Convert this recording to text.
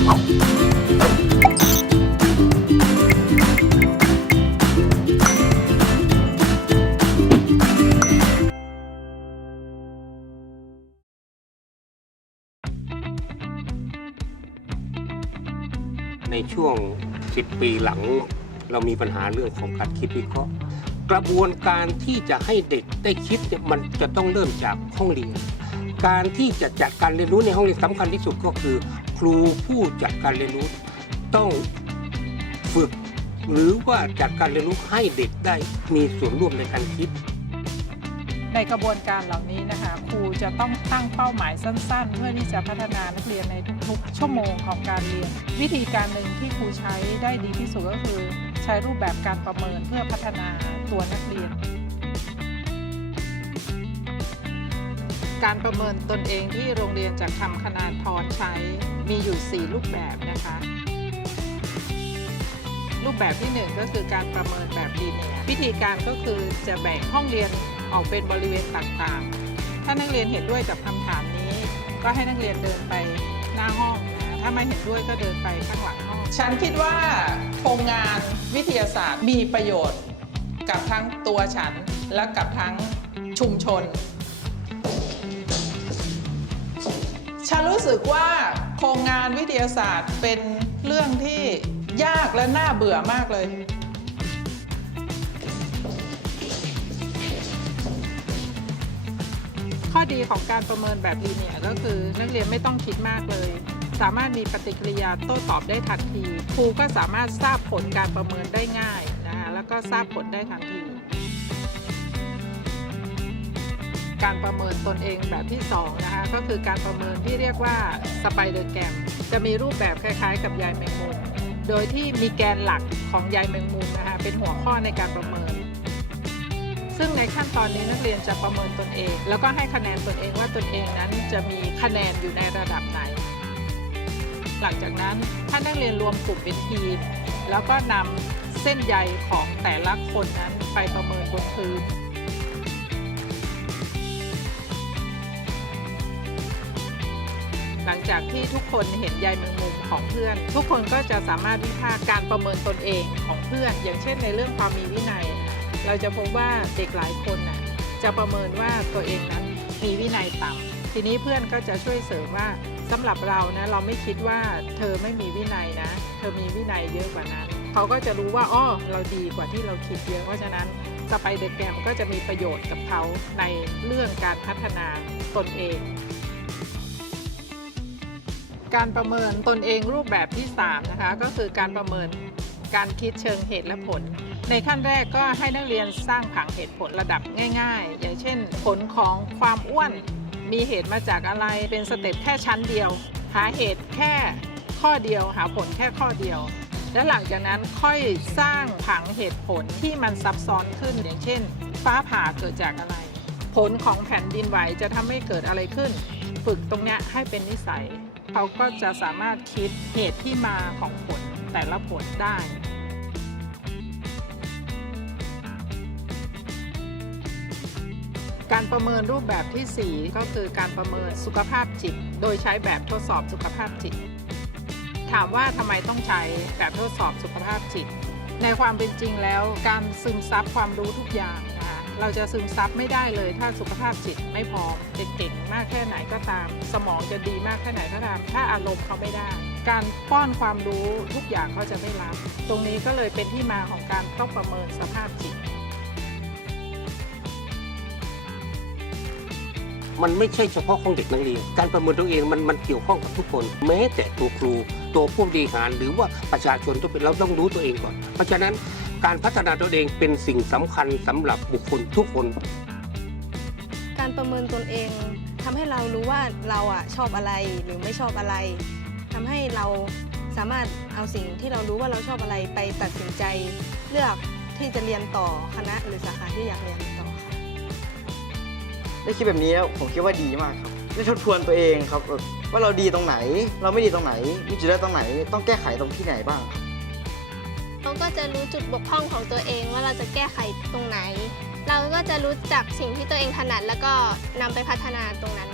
ในช่วง 10 ปีหลัง เรามีปัญหาเรื่องของการคิดวิเคราะห์ กระบวนการที่จะให้เด็กได้คิดมันจะต้องเริ่มจากห้องเรียน การที่จะจัดการเรียนรู้ในห้องเรียนสำคัญที่สุดก็คือ ครูผู้จัดการเรียนรู้ ต้องฝึก หรือว่าจัดการเรียนรู้ให้เด็กได้มีส่วนร่วมในการคิด ในกระบวนการเหล่านี้นะคะครูจะต้องตั้งเป้าหมายสั้น ๆ เพื่อที่จะพัฒนานักเรียนในทุกๆ ชั่วโมงของการเรียน วิธีการหนึ่งที่ครูใช้ได้ดีที่สุดก็คือ ใช้รูปแบบการประเมินเพื่อพัฒนาตัวนักเรียน การประเมินตนเองที่โรงเรียนจากทำคณาทรใช้มีอยู่ 4 รูปแบบนะคะ รูปแบบที่ 1 ก็คือการประเมินแบบลีเนียวิธีการก็คือจะแบ่งห้องเรียนออกเป็นบริเวณต่างๆ ถ้านักเรียนเห็นด้วยกับคำถามนี้ ก็ให้นักเรียนเดินไปหน้าห้องนะถ้าไม่เห็นด้วยก็เดินไปข้างหลังห้อง ฉันคิดว่าโครงงานวิทยาศาสตร์มีประโยชน์ กับทั้งตัวฉันและกับทั้งชุมชน ฉันรู้สึกว่าโครงงานวิทยาศาสตร์เป็นเรื่องที่ยากและน่าเบื่อมากเลย ข้อดีของการประเมินแบบลีเนียร์ก็คือนักเรียนไม่ต้องคิดมากเลย สามารถมีปฏิกิริยาโต้ตอบได้ทันที ครูก็สามารถทราบผลการประเมินได้ง่ายนะคะแล้วก็ทราบผลได้ทันที การประเมินตนเองแบบที่2นะคะก็คือการประเมินที่เรียกว่าสไปเดอร์แกรมจะมีรูปแบบคล้ายๆ กับใยแมงมุมโดยที่มีแกนหลักของใยแมงมุมนะคะเป็นหัวข้อในการประเมิน ซึ่งในขั้นตอนนี้นักเรียนจะประเมินตนเอง แล้วก็ให้คะแนนตนเองว่าตนเองนั้นจะมีคะแนนอยู่ในระดับไหน หลังจากนั้นถ้านักเรียนรวมกลุ่มเป็นทีมแล้วก็นำเส้นใยของแต่ละคนนั้นไปประเมินบนพื้น ลังจากที่ทุกคนเห็นใยแมงมุมของเพื่อน ทุกคนก็จะสามารถวิพากษ์การประเมินตนเองของเพื่อน อย่างเช่นในเรื่องความมีวินัย เราจะพบว่าเด็กหลายคนน่ะจะประเมินว่าตัวเองนั้นมีวินัยต่ำทีนี้เพื่อนก็จะช่วยเสริมว่าสำหรับเรานะเราไม่คิดว่าเธอไม่มีวินัยนะ เธอมีวินัยเยอะกว่านั้น เขาก็จะรู้ว่าอ้อเราดีกว่าที่เราคิดเยอะเพราะฉะนั้นสไปเดอร์แกรมก็จะมีประโยชน์กับเขาในเรื่องการพัฒนาตนเอง การประเมินตนเองรูปแบบที่ 3 นะคะ ก็คือการประเมินการคิดเชิงเหตุและผล ในขั้นแรกก็ให้นักเรียนสร้างผังเหตุผลระดับง่าย ๆ อย่างเช่น ผลของความอ้วน มีเหตุมาจากอะไรเป็นสเต็ปแค่ชั้นเดียว หาเหตุแค่ข้อเดียว หาผลแค่ข้อเดียว แล้วหลังจากนั้นค่อยสร้างผังเหตุผลที่มันซับซ้อนขึ้นอย่างเช่น ฟ้าผ่าเกิดจากอะไร ผลของแผ่นดินไหวจะทำให้เกิดอะไรขึ้น ฝึกตรงนี้ให้เป็นนิสัย เขาก็จะสามารถคิดเหตุที่มาของผลแต่ละผลได้การประเมินรูปแบบทีสี่ 4 ก็คือการประเมินสุขภาพจิต โดยใช้แบบทดสอบสุขภาพจิต ถามว่าทำไมต้องใช้แบบทดสอบสุขภาพจิต ในความเป็นจริงแล้ว การซึมซับความรู้ทุกอย่าง เราจะซึมซับไม่ได้เลย ถ้าสุขภาพจิตไม่พร้อมจะเก่งมากแค่ไหนก็ตาม สมองจะดีมากแค่ไหนก็ตาม ถ้าอารมณ์เขาไม่ได้ การป้อนความรู้ทุกอย่างเขาจะไม่รับ ตรงนี้ก็เลยเป็นที่มาของการต้องประเมินสภาพจิต มันไม่ใช่เฉพาะของเด็กนักเรียน การประเมินตัวเองมันมันเกี่ยวข้องกับทุกคน แม้แต่ตัวครู ตัวผู้บริหารหรือว่าประชาชนต้องเป็นเราต้องรู้ตัวเองก่อน เพราะฉะนั้น การพัฒนาตัวเองเป็นสิ่งสำคัญสำหรับบุคคลทุกคน การประเมินตนเองทำให้เรารู้ว่าเราอะชอบอะไรหรือไม่ชอบอะไรทำให้เราสามารถเอาสิ่งที่เรารู้ว่าเราชอบอะไรไปตัดสินใจ เลือกที่จะเรียนต่อคณะหรือสาขาที่อยากเรียนต่อค่ะ ได้คิดแบบนี้แล้วผมคิดว่าดีมากครับได้ทบทวนตัวเองครับแบบว่าเราดีตรงไหน เราไม่ดีตรงไหน มีจุดด้อยตรงไหน ต้องแก้ไขตรงที่ไหนบ้างครับ เราก็จะรู้จุดบกพร่องของตัวเองว่าเราจะแก้ไขตรงไหน เราก็จะรู้จักสิ่งที่ตัวเองถนัดแล้วก็นำไปพัฒนาตรงนั้น